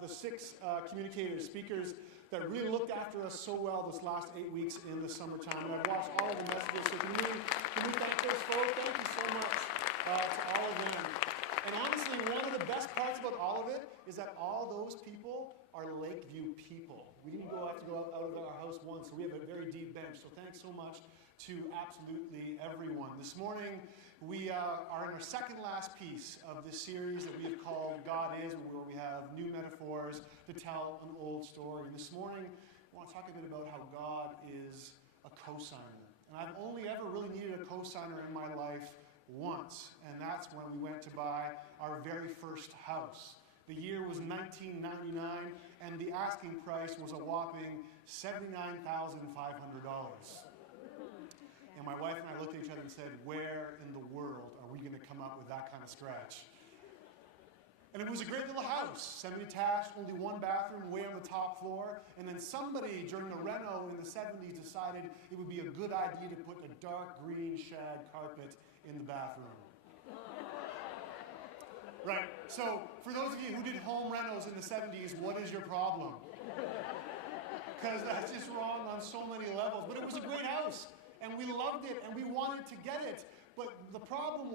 the 6 communicators, speakers that really looked after us so well this last 8 weeks in the summertime. And I've watched all of the messages, so can we thank those folks? Thank you so much to all of them. And honestly, one of the best parts about all of it is that all those people are Lakeview people. We didn't have to go out of our house once, so we have a very deep bench. So thanks so much to absolutely everyone. This morning, we are in our second last piece of this series that we have called God Is, where we have new metaphors to tell an old story. And this morning, I want to talk a bit about how God is a cosigner. And I've only ever really needed a cosigner in my life once, and that's when we went to buy our very first house. The year was 1999, and the asking price was a whopping $79,500. And my wife and I looked at each other and said, where in the world are we going to come up with that kind of scratch? And it was a great little house, semi-attached, only one bathroom, way on the top floor. And then somebody during the reno in the 70s decided it would be a good idea to put a dark green shag carpet in the bathroom. Right, so for those of you who did home renos in the 70s, what is your problem? Because that's just wrong on so many levels. But it was a great house, and we loved it, and we wanted to get it. But the problem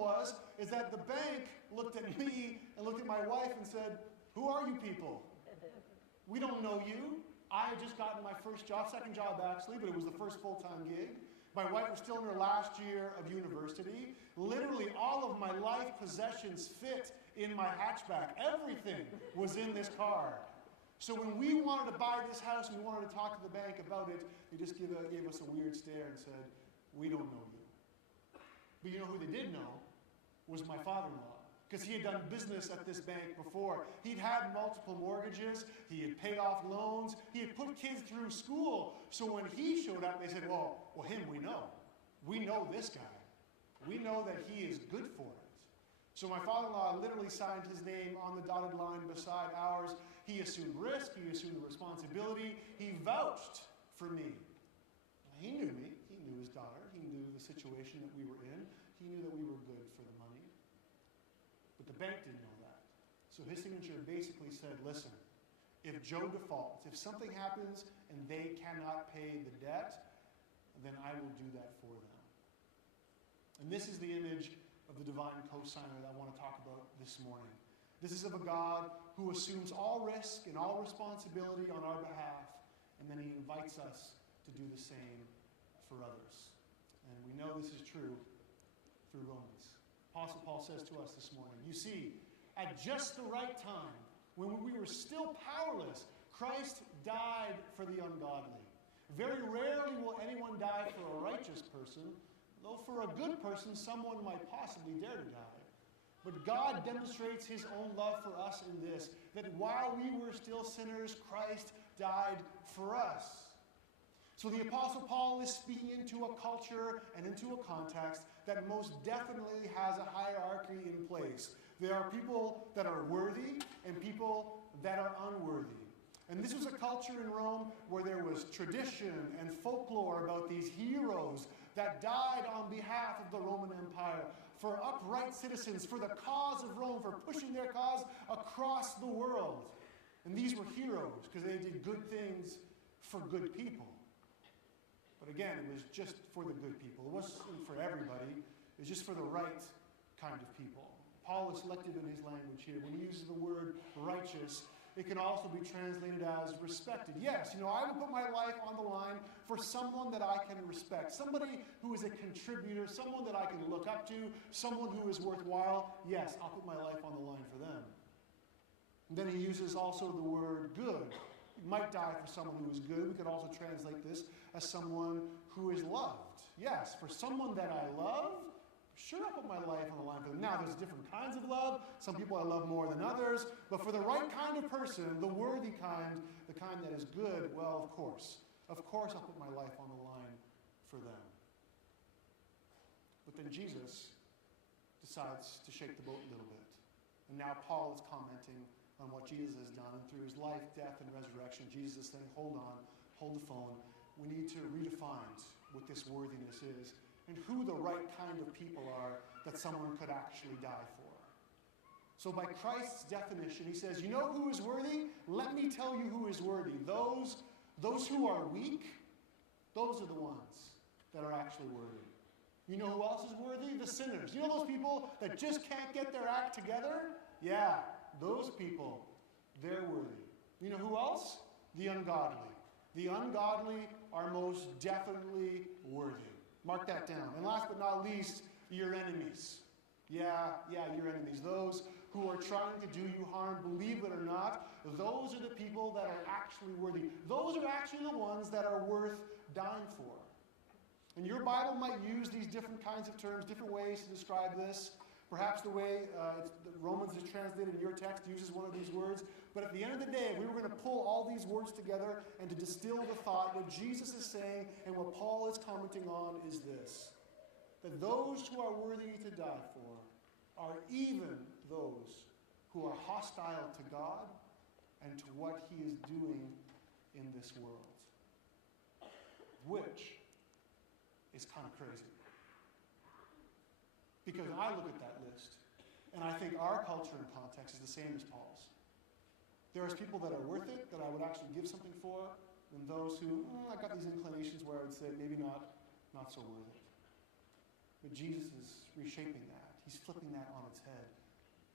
is that the bank looked at me and looked at my wife and said, who are you people? We don't know you. I had just gotten my first job, second job actually, but it was the first full-time gig. My wife was still in her last year of university. Literally all of my life possessions fit in my hatchback. Everything was in this car. So when we wanted to buy this house and we wanted to talk to the bank about it, they just gave us a weird stare and said, we don't know you. But you know who they did know was my father-in-law, because he had done business at this bank before. He'd had multiple mortgages, he had paid off loans, he had put kids through school. So when he showed up, they said, well, him we know. We know this guy. We know that he is good for it. So my father-in-law literally signed his name on the dotted line beside ours. He assumed risk, he assumed the responsibility, he vouched for me. He knew me, he knew his daughter, he knew the situation that we were in, he knew that we were good for the money. But the bank didn't know that. So his signature basically said, listen, if Joe defaults, if something happens and they cannot pay the debt, then I will do that for them. And this is the image of the divine cosigner that I want to talk about this morning. This is of a God who assumes all risk and all responsibility on our behalf, and then he invites us to do the same for others. And we know this is true through Romans. Apostle Paul says to us this morning, you see, at just the right time, when we were still powerless, Christ died for the ungodly. Very rarely will anyone die for a righteous person, though for a good person, someone might possibly dare to die. But God demonstrates his own love for us in this, that while we were still sinners, Christ died for us. So the Apostle Paul is speaking into a culture and into a context that most definitely has a hierarchy in place. There are people that are worthy and people that are unworthy. And this was a culture in Rome where there was tradition and folklore about these heroes that died on behalf of the Roman Empire, for upright citizens, for the cause of Rome, for pushing their cause across the world. And these were heroes because they did good things for good people. But again, it was just for the good people. It wasn't for everybody. It was just for the right kind of people. Paul is selective in his language here. When he uses the word righteous, it can also be translated as respected. Yes, I will put my life on the line for someone that I can respect. Somebody who is a contributor, someone that I can look up to, someone who is worthwhile. Yes, I'll put my life on the line for them. And then he uses also the word good. You might die for someone who is good. We could also translate this as someone who is loved. Yes, for someone that I love, sure, I'll put my life on the line for them. Now, there's different kinds of love. Some people I love more than others. But for the right kind of person, the worthy kind, the kind that is good, well, of course. Of course I'll put my life on the line for them. But then Jesus decides to shake the boat a little bit. And now Paul is commenting on what Jesus has done. And through his life, death, and resurrection, Jesus is saying, hold on, hold the phone. We need to redefine what this worthiness is and who the right kind of people are that someone could actually die for. So by Christ's definition, he says, you know who is worthy? Let me tell you who is worthy. Those who are weak, those are the ones that are actually worthy. You know who else is worthy? The sinners. You know those people that just can't get their act together? Yeah, those people, they're worthy. You know who else? The ungodly. The ungodly are most definitely worthy. Mark that down. And last but not least, your enemies. Yeah, your enemies. Those who are trying to do you harm, believe it or not, those are the people that are actually worthy. Those are actually the ones that are worth dying for. And your Bible might use these different kinds of terms, different ways to describe this. Perhaps the way Romans is translated in your text uses one of these words. But at the end of the day, if we were going to pull all these words together and to distill the thought, what Jesus is saying and what Paul is commenting on is this: that those who are worthy to die for are even those who are hostile to God and to what he is doing in this world. Which is kind of crazy. Because I look at that list, and I think our culture and context is the same as Paul's. There's people that are worth it, that I would actually give something for, and those who, I've got these inclinations where I would say maybe not so worth it. But Jesus is reshaping that. He's flipping that on its head.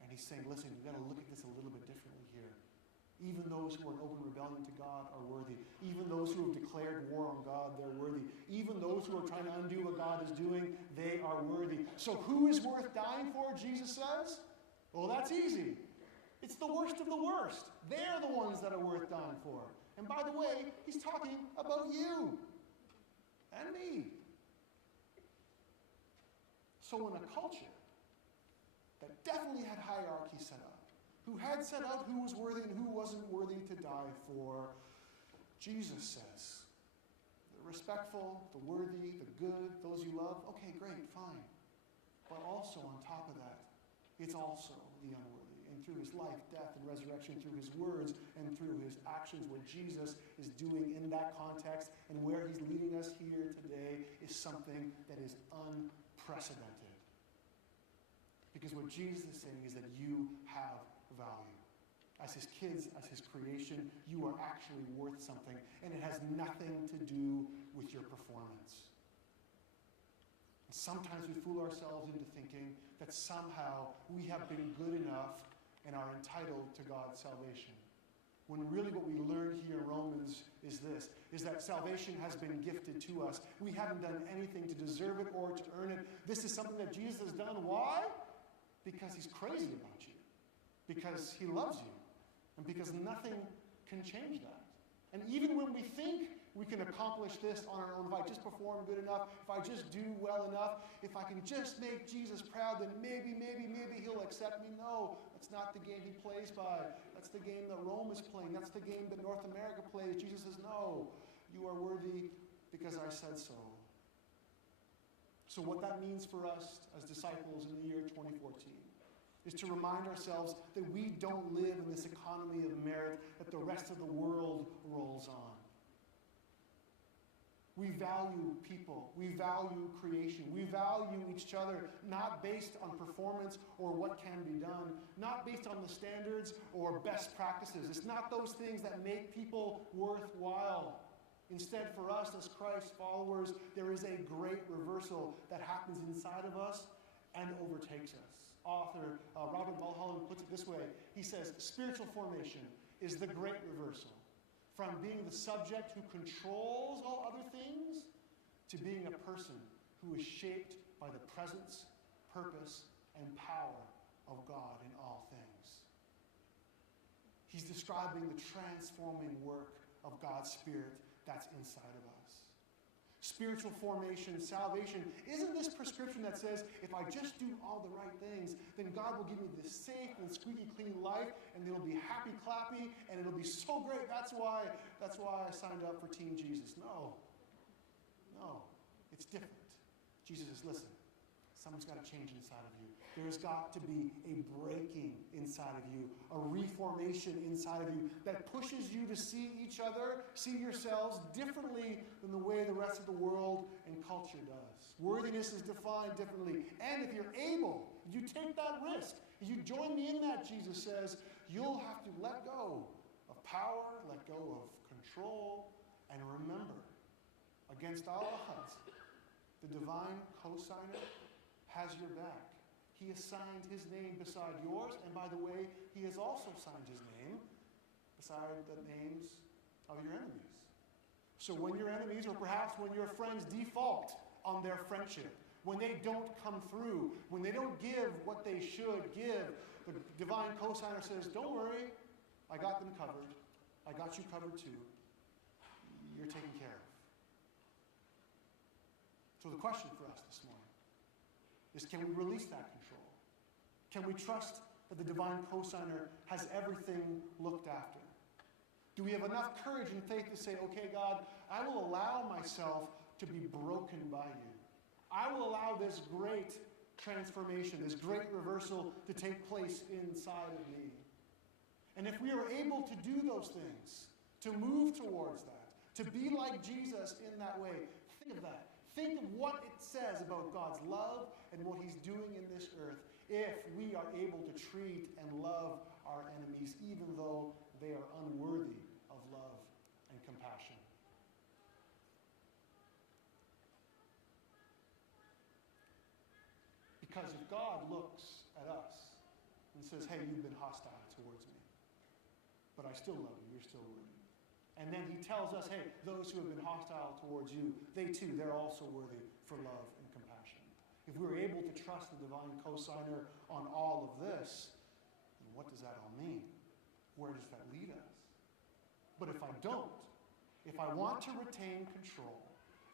And he's saying, listen, you've got to look at this a little bit differently here. Even those who are in open rebellion to God are worthy. Even those who have declared war on God, they're worthy. Even those who are trying to undo what God is doing, they are worthy. So who is worth dying for, Jesus says? Well, that's easy. It's the worst of the worst. They're the ones that are worth dying for. And by the way, he's talking about you and me. So in a culture that definitely had hierarchy set up, who had set out who was worthy and who wasn't worthy to die for, Jesus says, the respectful, the worthy, the good, those you love, okay, great, fine. But also on top of that, it's also the unworthy. And through his life, death, and resurrection, through his words and through his actions, what Jesus is doing in that context and where he's leading us here today is something that is unprecedented. Because what Jesus is saying is that you have value. As his kids, as his creation, you are actually worth something, and it has nothing to do with your performance. And sometimes we fool ourselves into thinking that somehow we have been good enough and are entitled to God's salvation. When really what we learn here in Romans is this, is that salvation has been gifted to us. We haven't done anything to deserve it or to earn it. This is something that Jesus has done. Why? Because he's crazy about you. Because he loves you. And because nothing can change that. And even when we think we can accomplish this on our own, if I just perform good enough, if I just do well enough, if I can just make Jesus proud, then maybe he'll accept me. No, that's not the game he plays by. That's the game that Rome is playing. That's the game that North America plays. Jesus says, no, you are worthy because I said so. So what that means for us as disciples in the year 2014 is to remind ourselves that we don't live in this economy of merit that the rest of the world rolls on. We value people. We value creation. We value each other, not based on performance or what can be done, not based on the standards or best practices. It's not those things that make people worthwhile. Instead, for us as Christ followers, there is a great reversal that happens inside of us and overtakes us. Author Robert Mulholland puts it this way. He says, spiritual formation is the great reversal from being the subject who controls all other things to being a person who is shaped by the presence, purpose, and power of God in all things. He's describing the transforming work of God's Spirit that's inside of us. Spiritual formation, salvation, isn't this prescription that says, if I just do all the right things, then God will give me this safe and squeaky clean life, and it'll be happy clappy, and it'll be so great. That's why I signed up for Team Jesus. No, it's different. Jesus says, listen, something's got to change inside of you. There's got to be a breaking inside of you, a reformation inside of you that pushes you to see each other, see yourselves differently than the way the rest of the world and culture does. Worthiness is defined differently. And if you're able, you take that risk. If you join me in that, Jesus says, you'll have to let go of power, let go of control, and remember, against all odds, the divine cosigner has your back. He has signed his name beside yours, and by the way, he has also signed his name beside the names of your enemies. So when your enemies, or perhaps when your friends default on their friendship, when they don't come through, when they don't give what they should give, the divine cosigner says, don't worry, I got them covered. I got you covered too. You're taken care of. So the question for us this morning is, can we release that control? Can we trust that the divine cosigner has everything looked after? Do we have enough courage and faith to say, okay, God, I will allow myself to be broken by you. I will allow this great transformation, this great reversal to take place inside of me. And if we are able to do those things, to move towards that, to be like Jesus in that way, think of that. Think of what it says about God's love and what he's doing in this earth if we are able to treat and love our enemies even though they are unworthy of love and compassion. Because if God looks at us and says, hey, you've been hostile towards me, but I still love you, you're still worthy. And then he tells us, hey, those who have been hostile towards you, they too, they're also worthy for love and compassion. If we're able to trust the divine cosigner on all of this, then what does that all mean? Where does that lead us? But if I don't, if I want to retain control,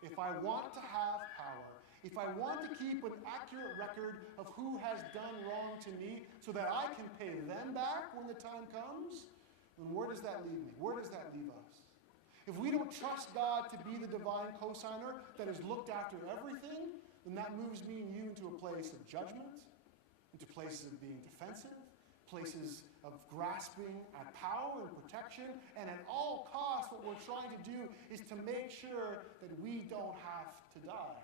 if I want to have power, if I want to keep an accurate record of who has done wrong to me so that I can pay them back when the time comes, then where does that leave me? Where does that leave us? If we don't trust God to be the divine cosigner that has looked after everything, then that moves me and you into a place of judgment, into places of being defensive, places of grasping at power and protection, and at all costs what we're trying to do is to make sure that we don't have to die.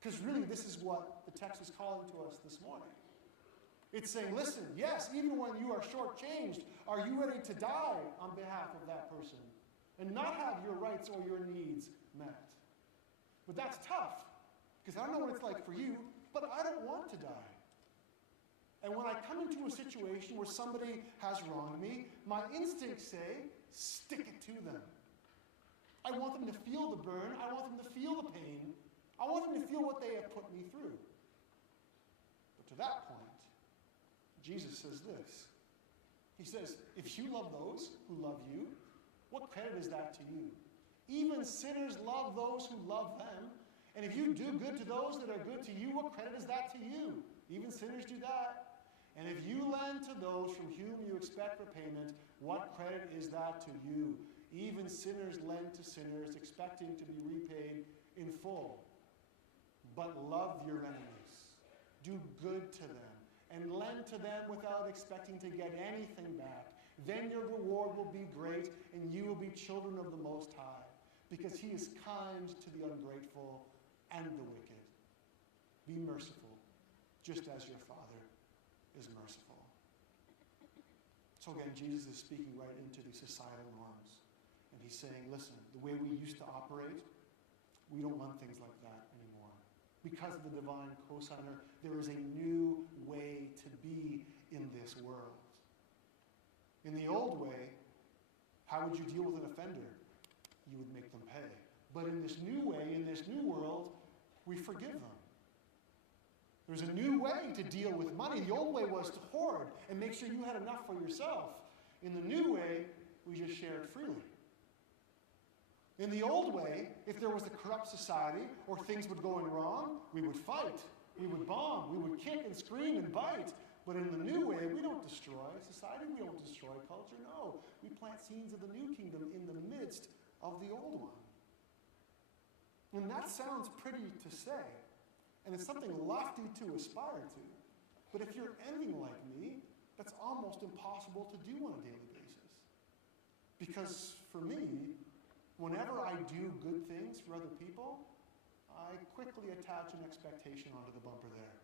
Because really this is what the text is calling to us this morning. It's saying, listen, yes, even when you are shortchanged, are you ready to die on behalf of that person and not have your rights or your needs met? But that's tough, because I don't know what it's like for you, but I don't want to die. And when I come into a situation where somebody has wronged me, my instincts say, stick it to them. I want them to feel the burn. I want them to feel the pain. I want them to feel what they have put me through. But to that point, Jesus says this. He says, if you love those who love you, what credit is that to you? Even sinners love those who love them. And if you do good to those that are good to you, what credit is that to you? Even sinners do that. And if you lend to those from whom you expect repayment, what credit is that to you? Even sinners lend to sinners, expecting to be repaid in full. But love your enemies. Do good to them. And lend to them without expecting to get anything back. Then your reward will be great, and you will be children of the Most High, because he is kind to the ungrateful and the wicked. Be merciful, just as your Father is merciful. So again, Jesus is speaking right into the societal norms. And he's saying, listen, the way we used to operate, we don't want things like that anymore. Because of the divine cosigner, there is a new way to be in this world. In the old way, how would you deal with an offender? You would make them pay. But in this new way, in this new world, we forgive them. There's a new way to deal with money. The old way was to hoard and make sure you had enough for yourself. In the new way, we just share it freely. In the old way, if there was a corrupt society or things were going wrong, we would fight, we would bomb, we would kick and scream and bite. But in the new way, we don't destroy society, we don't destroy culture. No, we plant seeds of the new kingdom in the midst of the old one. And that sounds pretty to say. And it's something lofty to aspire to. But if you're anything like me, that's almost impossible to do on a daily basis. Because for me, whenever I do good things for other people, I quickly attach an expectation onto the bumper there.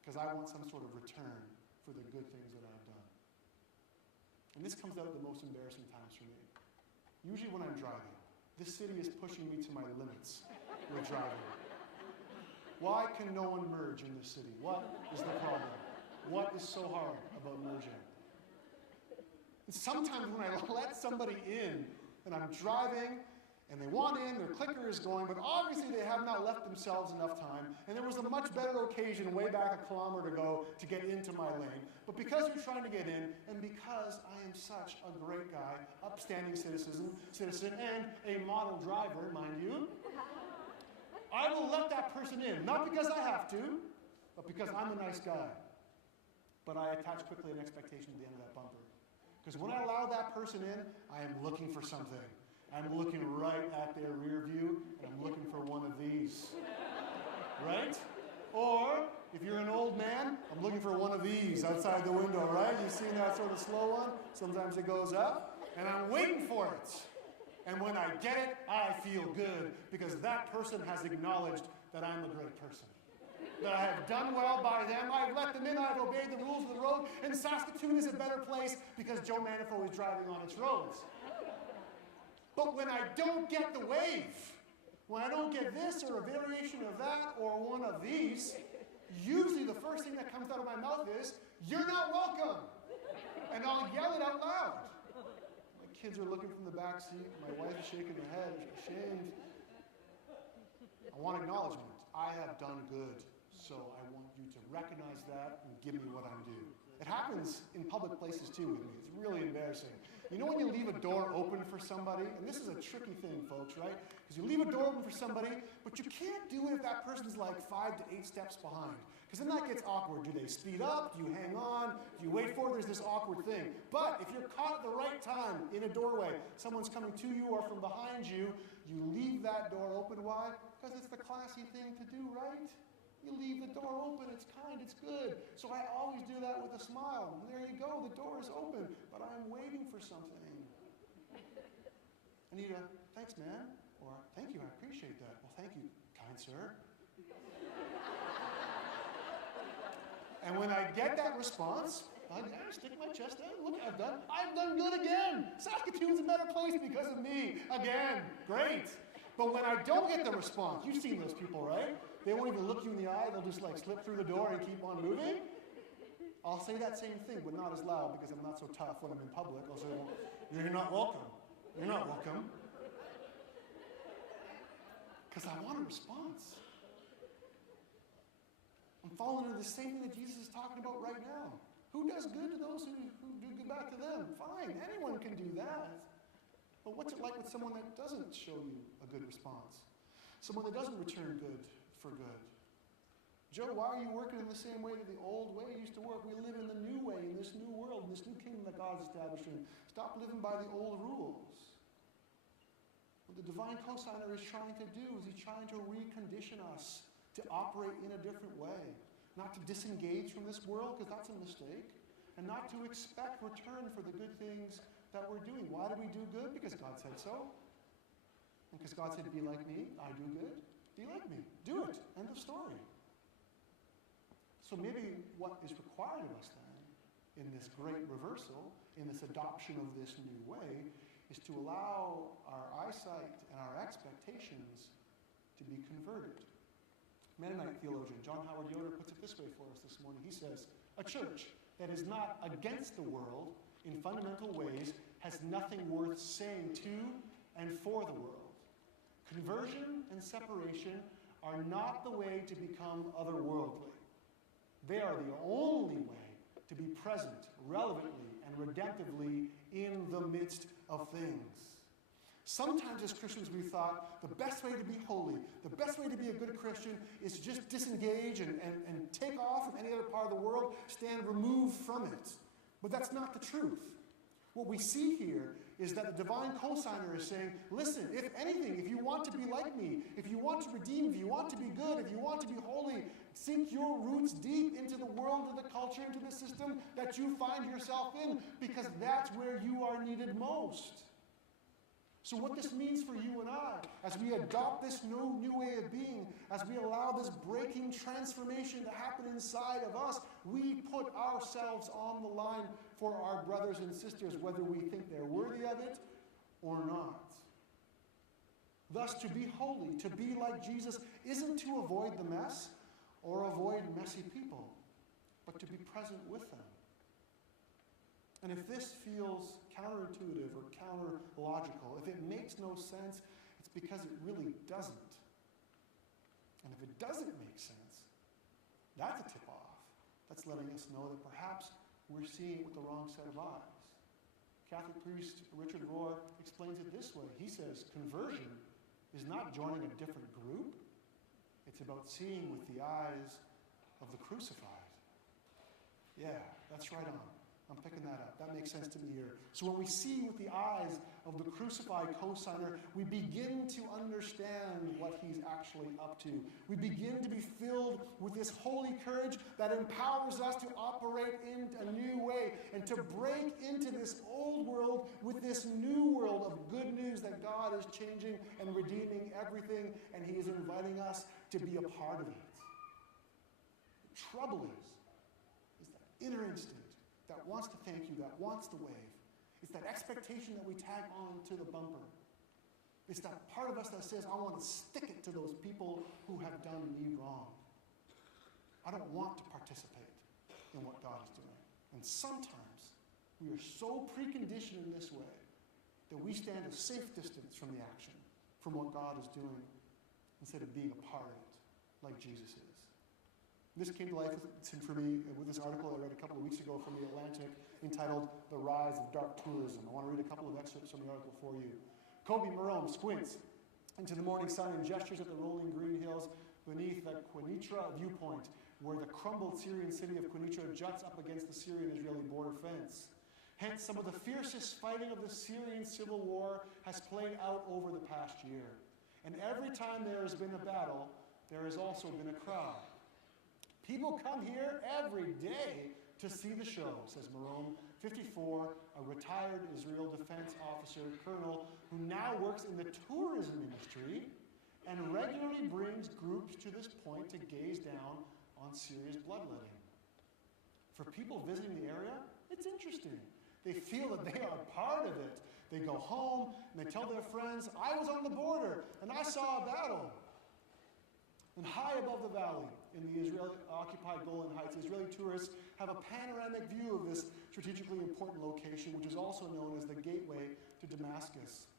Because I want some sort of return for the good things that I've done. And this comes out at the most embarrassing times for me. Usually when I'm driving. This city is pushing me to my limits with driving. Why can no one merge in this city? What is the problem? What is so hard about merging? And sometimes when I let somebody in, and I'm driving, and they want in, their clicker is going, but obviously they have not left themselves enough time, and there was a much better occasion way back a kilometer ago to get into my lane. But because you're trying to get in, and because I am such a great guy, upstanding citizen, and a model driver, mind you, I will let that person in, not because I have to, but because I'm a nice guy. But I attach quickly an expectation at the end of that bumper. Because when I allow that person in, I am looking for something. I'm looking right at their rear view, and I'm looking for one of these. Right? Or, if you're an old man, I'm looking for one of these outside the window, right? You've seen that sort of slow one? Sometimes it goes up, and I'm waiting for it. And when I get it, I feel good, because that person has acknowledged that I'm a great person. That I have done well by them, I've let them in, I've obeyed the rules of the road, and Saskatoon is a better place because Joe Manifo is driving on its roads. But when I don't get the wave, when I don't get this or a variation of that or one of these, usually the first thing that comes out of my mouth is, "You're not welcome." And I'll yell it out loud. My kids are looking from the back seat. My wife is shaking her head, ashamed. I want acknowledgement. I have done good, so I want you to recognize that and give me what I'm due. It happens in public places too with me. It's really embarrassing. You know when you leave a door open for somebody, and this is a tricky thing, folks, right? Because you leave a door open for somebody, but you can't do it if that person's like 5 to 8 steps behind. Because then that gets awkward. Do they speed up? Do you hang on? Do you wait for it? There's this awkward thing. But if you're caught at the right time in a doorway, someone's coming to you or from behind you, you leave that door open. Why? Because it's the classy thing to do, right? You leave the door open, it's kind, it's good. So I always do that with a smile. And there you go, the door is open, but I'm waiting for something. Anita, thanks, man. Or, thank you, I appreciate that. Well, thank you, kind sir. And when I get that response, I stick my chest out. Look, I've done good again. Saskatoon's a better place because of me. Again, great. But when I don't get the response, you've seen those people, right? They won't even look you in the eye. They'll just like slip through the door and keep on moving. I'll say that same thing, but not as loud because I'm not so tough when I'm in public. I'll say, well, you're not welcome. You're not welcome. Because I want a response. I'm falling into the same thing that Jesus is talking about right now. Who does good to those who do good back to them? Fine, anyone can do that. But what's it like with someone that doesn't show you a good response? Someone that doesn't return good for good. Joe, why are you working in the same way that the old way used to work? We live in the new way, in this new world, in this new kingdom that God's establishing. Stop living by the old rules. What the divine cosigner is trying to do is he's trying to recondition us to operate in a different way. Not to disengage from this world, because that's a mistake. And not to expect return for the good things that we're doing. Why do we do good? Because God said so. And because God said, be like me, I do good. Be like me. Do it. End of story. So maybe what is required of us then, in this great reversal, in this adoption of this new way, is to allow our eyesight and our expectations to be converted. Mennonite theologian John Howard Yoder puts it this way for us this morning. He says, a church that is not against the world in fundamental ways has nothing worth saying to and for the world. Conversion and separation are not the way to become otherworldly. They are the only way to be present, relevantly, and redemptively in the midst of things. Sometimes as Christians we thought the best way to be holy, the best way to be a good Christian is to just disengage and take off from any other part of the world, stand removed from it. But that's not the truth. What we see here is that the divine cosigner is saying, listen, if anything, if you want to be like me, if you want to redeem, if you want to be good, if you want to be holy, sink your roots deep into the world, into the culture, into the system that you find yourself in, because that's where you are needed most. So what this means for you and I, as we adopt this new way of being, as we allow this breaking transformation to happen inside of us, we put ourselves on the line for our brothers and sisters, whether we think they're worthy of it or not. Thus, to be holy, to be like Jesus, isn't to avoid the mess or avoid messy people, but to be present with them. And if this feels counterintuitive or counter-logical, if it makes no sense, it's because it really doesn't. And if it doesn't make sense, that's a tip-off. That's letting us know that perhaps we're seeing it with the wrong set of eyes. Catholic priest Richard Rohr explains it this way. He says, conversion is not joining a different group. It's about seeing with the eyes of the crucified. Yeah, that's right on. I'm picking that up. That makes sense to me here. So when we see with the eyes of the crucified cosigner, we begin to understand what he's actually up to. We begin to be filled with this holy courage that empowers us to operate in a new way and to break into this old world with this new world of good news that God is changing and redeeming everything, and he is inviting us to be a part of it. The trouble is that inner instinct that wants to thank you, that wants to wave. It's that expectation that we tag on to the bumper. It's that part of us that says, I want to stick it to those people who have done me wrong. I don't want to participate in what God is doing. And sometimes we are so preconditioned in this way that we stand a safe distance from the action, from what God is doing, instead of being a part of it, like Jesus is. This came to life for me with this article I read a couple of weeks ago from The Atlantic entitled The Rise of Dark Tourism. I want to read a couple of excerpts from the article for you. Kobe Marome squints into the morning sun and gestures at the rolling green hills beneath the Quneitra viewpoint, where the crumbled Syrian city of Quneitra juts up against the Syrian-Israeli border fence. Hence, some of the fiercest fighting of the Syrian civil war has played out over the past year. And every time there has been a battle, there has also been a crowd. People come here every day to see the show, says Marome, 54, a retired Israel defense officer, colonel, who now works in the tourism industry and regularly brings groups to this point to gaze down on Syria's bloodletting. For people visiting the area, it's interesting. They feel that they are part of it. They go home and they tell their friends, I was on the border and I saw a battle. And high above the valley, in the Israeli-occupied Golan Heights, Israeli tourists have a panoramic view of this strategically important location, which is also known as the gateway to Damascus.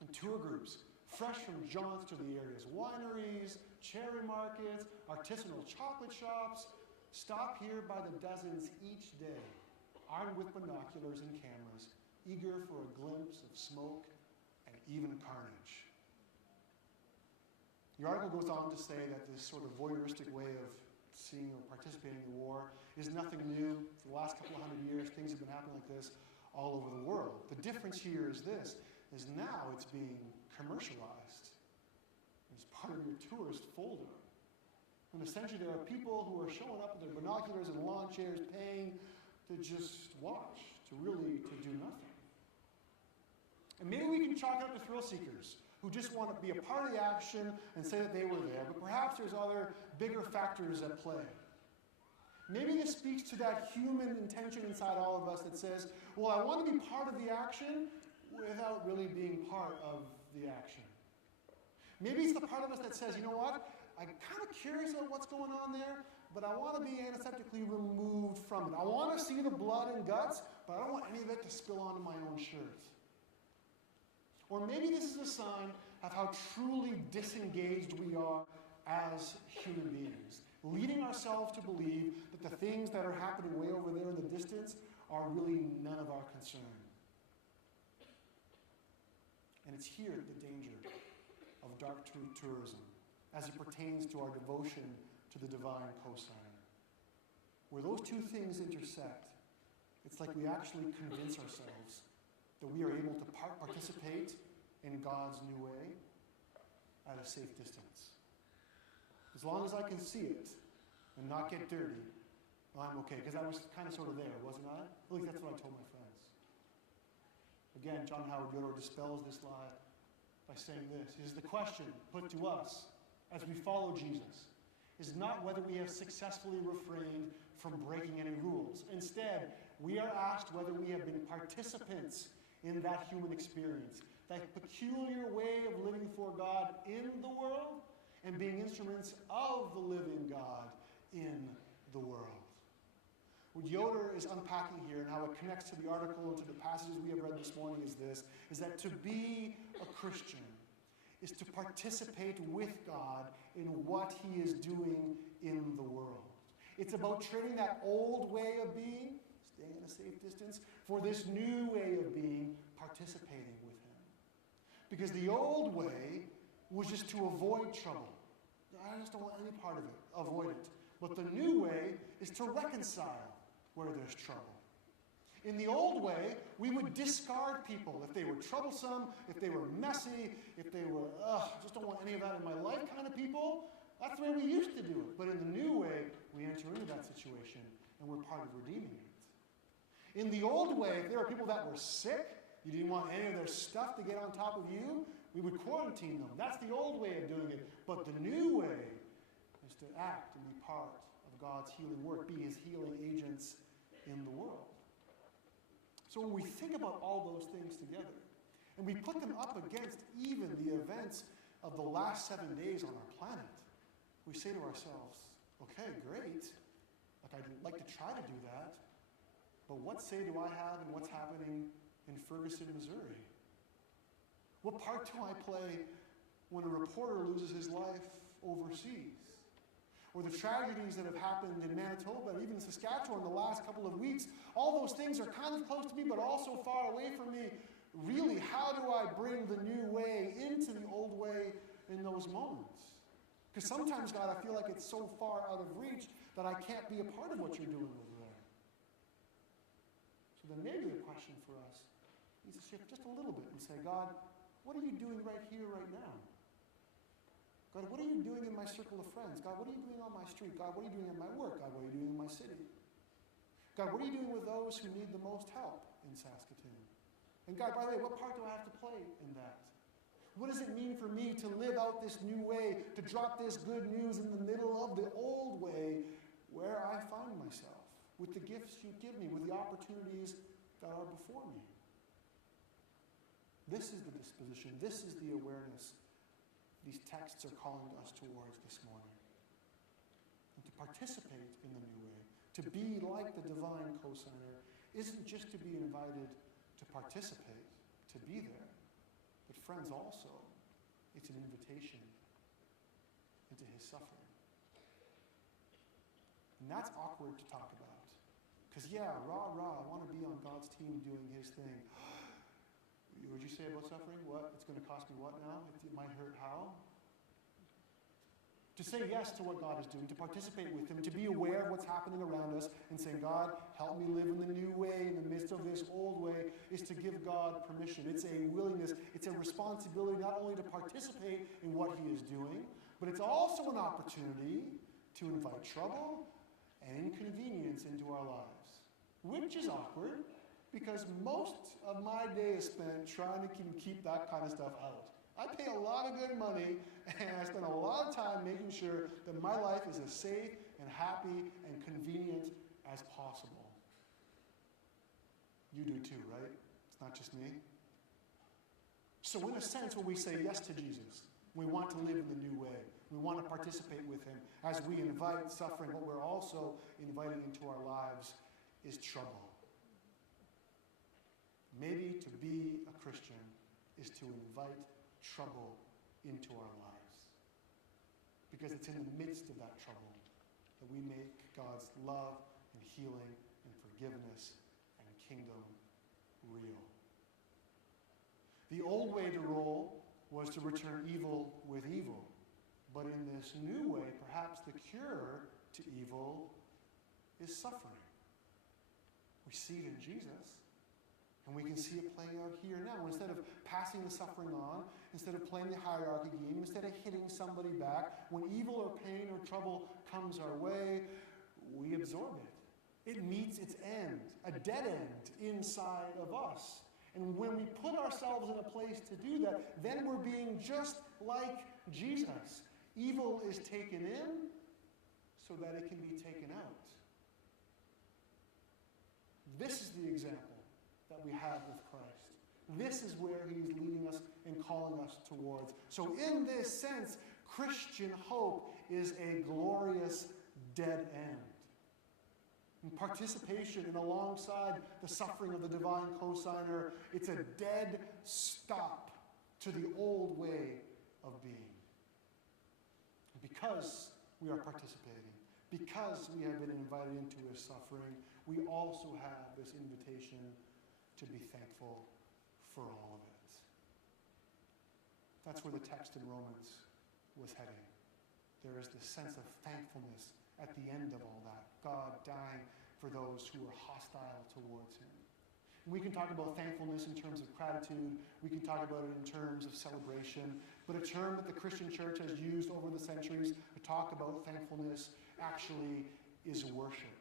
And tour groups, fresh from jaunts to the area's wineries, cherry markets, artisanal chocolate shops, stop here by the dozens each day, armed with binoculars and cameras, eager for a glimpse of smoke and even carnage. The article goes on to say that this sort of voyeuristic way of seeing or participating in the war is nothing new. For the last couple of hundred years, things have been happening like this all over the world. The difference here is this, is now it's being commercialized. It's part of your tourist folder. And essentially there are people who are showing up with their binoculars and lawn chairs paying to just watch, to do nothing. And maybe we can chalk it up to thrill seekers who just want to be a part of the action and say that they were there, but perhaps there's other bigger factors at play. Maybe this speaks to that human intention inside all of us that says, well, I want to be part of the action without really being part of the action. Maybe it's the part of us that says, you know what, I'm kind of curious about what's going on there, but I want to be antiseptically removed from it. I want to see the blood and guts, but I don't want any of it to spill onto my own shirt. Or maybe this is a sign of how truly disengaged we are as human beings, leading ourselves to believe that the things that are happening way over there in the distance are really none of our concern. And it's here the danger of dark tourism as it pertains to our devotion to the divine cosigner. Where those two things intersect, it's like we actually convince ourselves that we are able to participate in God's new way at a safe distance. As long as I can see it and not get dirty, I'm okay. Because I was kind of sort of there, wasn't I? At least that's what I told my friends. Again, John Howard Yoder dispels this lie by saying this. Is the question put to us as we follow Jesus is not whether we have successfully refrained from breaking any rules. Instead, we are asked whether we have been participants in that human experience, that peculiar way of living for God in the world and being instruments of the living God in the world. What Yoder is unpacking here and how it connects to the article and to the passages we have read this morning is this, is that to be a Christian is to participate with God in what he is doing in the world. It's about trading that old way of being, staying at a safe distance, for this new way of being, participating with him. Because the old way was just to avoid trouble. I just don't want any part of it. Avoid it. But the new way is to reconcile where there's trouble. In the old way, we would discard people if they were troublesome, if they were messy, if they were, I just don't want any of that in my life kind of people. That's the way we used to do it. But in the new way, we enter into that situation and we're part of redeeming it. In the old way, if there were people that were sick, you didn't want any of their stuff to get on top of you, we would quarantine them. That's the old way of doing it. But the new way is to act and be part of God's healing work, be his healing agents in the world. So when we think about all those things together, and we put them up against even the events of the last 7 days on our planet, we say to ourselves, okay, great. Like, I'd like to try to do that, but what say do I have in what's happening in Ferguson, Missouri? What part do I play when a reporter loses his life overseas? Or the tragedies that have happened in Manitoba and even Saskatchewan the last couple of weeks, all those things are kind of close to me, but also far away from me. Really, how do I bring the new way into the old way in those moments? Because sometimes, God, I feel like it's so far out of reach that I can't be a part of what you're doing over there. So then maybe the question for us needs to shift just a little bit and say, God, what are you doing right here, right now? God, what are you doing in my circle of friends? God, what are you doing on my street? God, what are you doing in my work? God, what are you doing in my city? God, what are you doing with those who need the most help in Saskatoon? And God, by the way, what part do I have to play in that? What does it mean for me to live out this new way, to drop this good news in the middle of the old way where I find myself, with the gifts you give me, with the opportunities that are before me? This is the disposition. This is the awareness these texts are calling us towards this morning. And to participate in the new way, to be like the divine cosigner, isn't just to be invited to participate, to be there, but friends also, it's an invitation into his suffering. And that's awkward to talk about. Because yeah, rah, I want to be on God's team doing his thing. What did you say about suffering? What? It's going to cost me what now? It might hurt how? To say yes to what God is doing, to participate with him, to be aware of what's happening around us, and saying, God, help me live in the new way, in the midst of this old way, is to give God permission. It's a willingness, it's a responsibility not only to participate in what he is doing, but it's also an opportunity to invite trouble and inconvenience into our lives, which is awkward, because most of my day is spent trying to keep that kind of stuff out. I pay a lot of good money, and I spend a lot of time making sure that my life is as safe and happy and convenient as possible. You do too, right? It's not just me. So in a sense, when we say yes to Jesus, we want to live in the new way. We want to participate with him. As we invite suffering, what we're also inviting into our lives is trouble. Maybe to be a Christian is to invite trouble into our lives. Because it's in the midst of that trouble that we make God's love and healing and forgiveness and kingdom real. The old way to roll was to return evil with evil. But in this new way, perhaps the cure to evil is suffering. We see it in Jesus. And we can see it playing out here now. Instead of passing the suffering on, instead of playing the hierarchy game, instead of hitting somebody back, when evil or pain or trouble comes our way, we absorb it. It meets its end, a dead end inside of us. And when we put ourselves in a place to do that, then we're being just like Jesus. Evil is taken in so that it can be taken out. This is the example that we have with Christ. This is where he's leading us and calling us towards. So in this sense, Christian hope is a glorious dead end. And participation in alongside the suffering of the divine cosigner, it's a dead stop to the old way of being. Because we are participating, because we have been invited into his suffering, we also have this invitation to be thankful for all of it. That's where the text in Romans was heading. There is this sense of thankfulness at the end of all that. God dying for those who are hostile towards him. And we can talk about thankfulness in terms of gratitude. We can talk about it in terms of celebration. But a term that the Christian church has used over the centuries to talk about thankfulness actually is worship.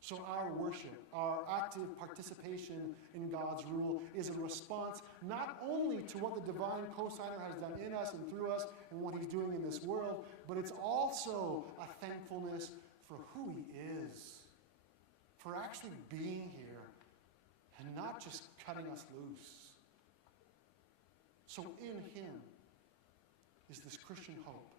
So our worship, our active participation in God's rule is a response not only to what the divine cosigner has done in us and through us and what he's doing in this world, but it's also a thankfulness for who he is, for actually being here and not just cutting us loose. So in him is this Christian hope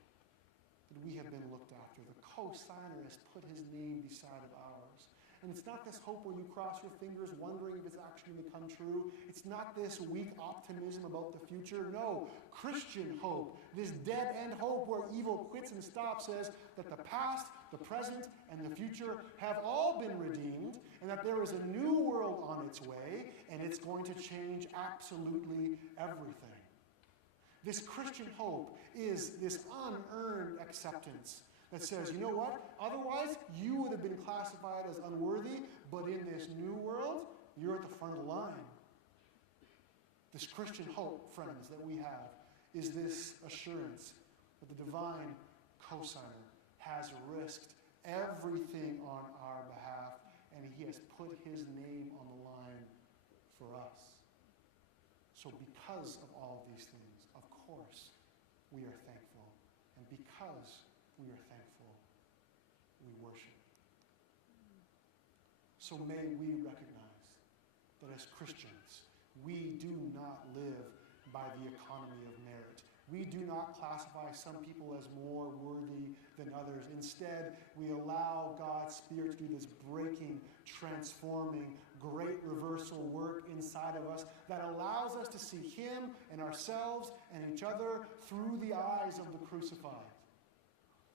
that we have been looked after. The cosigner has put his name beside of ours. And it's not this hope where you cross your fingers wondering if it's actually going to come true. It's not this weak optimism about the future. No, Christian hope, this dead-end hope where evil quits and stops, says that the past, the present, and the future have all been redeemed, and that there is a new world on its way, and it's going to change absolutely everything. This Christian hope is this unearned acceptance that says, you know what? Otherwise, you would have been classified as unworthy, but in this new world, you're at the front of the line. This Christian hope, friends, that we have is this assurance that the divine cosigner has risked everything on our behalf, and he has put his name on the line for us. So because of all of these things, of course, we are thankful. And because we are thankful, we worship. So may we recognize that as Christians, we do not live by the economy of merit. We do not classify some people as more worthy than others. Instead, we allow God's Spirit to do this breaking, transforming, great reversal work inside of us that allows us to see him and ourselves and each other through the eyes of the crucified.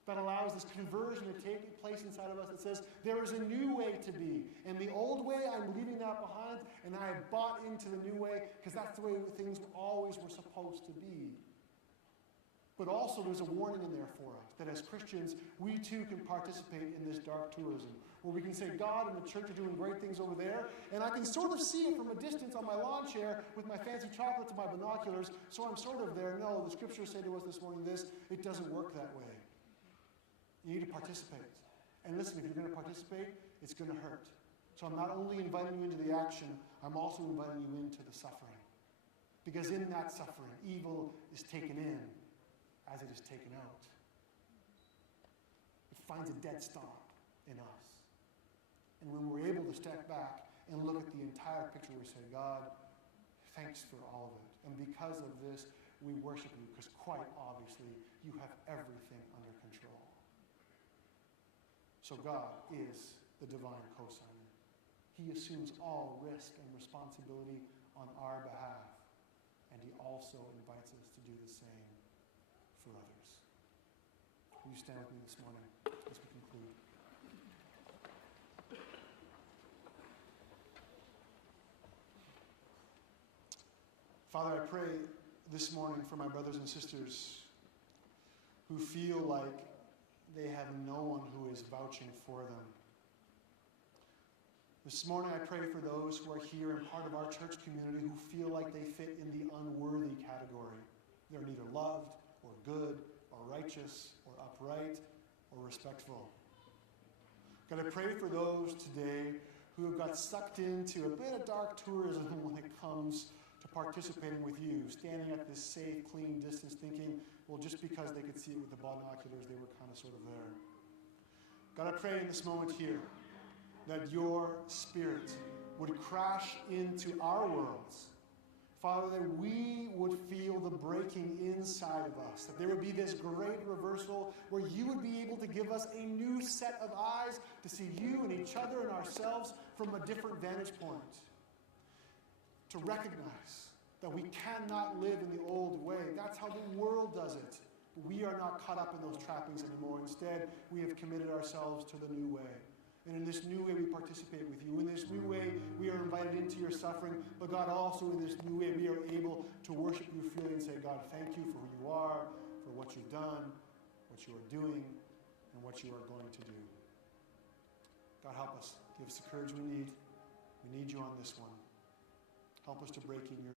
That allows this conversion to take place inside of us that says, there is a new way to be. And the old way, I'm leaving that behind, and I have bought into the new way because that's the way things always were supposed to be. But also there's a warning in there for us that as Christians, we too can participate in this dark tourism, where we can say, God and the church are doing great things over there, and I can sort of see it from a distance on my lawn chair with my fancy chocolates and my binoculars, so I'm sort of there. No, the scriptures say to us this morning this, it doesn't work that way. You need to participate. And listen, if you're going to participate, it's going to hurt. So I'm not only inviting you into the action, I'm also inviting you into the suffering. Because in that suffering, evil is taken in as it is taken out. It finds a dead stop in us. And when we're able to step back and look at the entire picture, we say, God, thanks for all of it. And because of this, we worship you, because quite obviously, you have everything under control. So God is the divine cosigner. He assumes all risk and responsibility on our behalf, and he also invites us to do the same for others. Will you stand with me this morning as we conclude? Father, I pray this morning for my brothers and sisters who feel like they have no one who is vouching for them. This morning I pray for those who are here and part of our church community who feel like they fit in the unworthy category. They're neither loved or good or righteous or upright or respectful. God, I pray for those today who have got sucked into a bit of dark tourism when it comes to participating with you, standing at this safe, clean distance thinking, well, just because they could see it with the binoculars, they were kind of sort of there. God, I pray in this moment here that your Spirit would crash into our worlds. Father, that we would feel the breaking inside of us, that there would be this great reversal where you would be able to give us a new set of eyes to see you and each other and ourselves from a different vantage point. To recognize that we cannot live in the old way. That's how the world does it. We are not caught up in those trappings anymore. Instead, we have committed ourselves to the new way. And in this new way, we participate with you. In this new way, we are invited into your suffering. But God, also in this new way, we are able to worship you freely and say, God, thank you for who you are, for what you've done, what you are doing, and what you are going to do. God, help us. Give us the courage we need. We need you on this one. Help us to break in your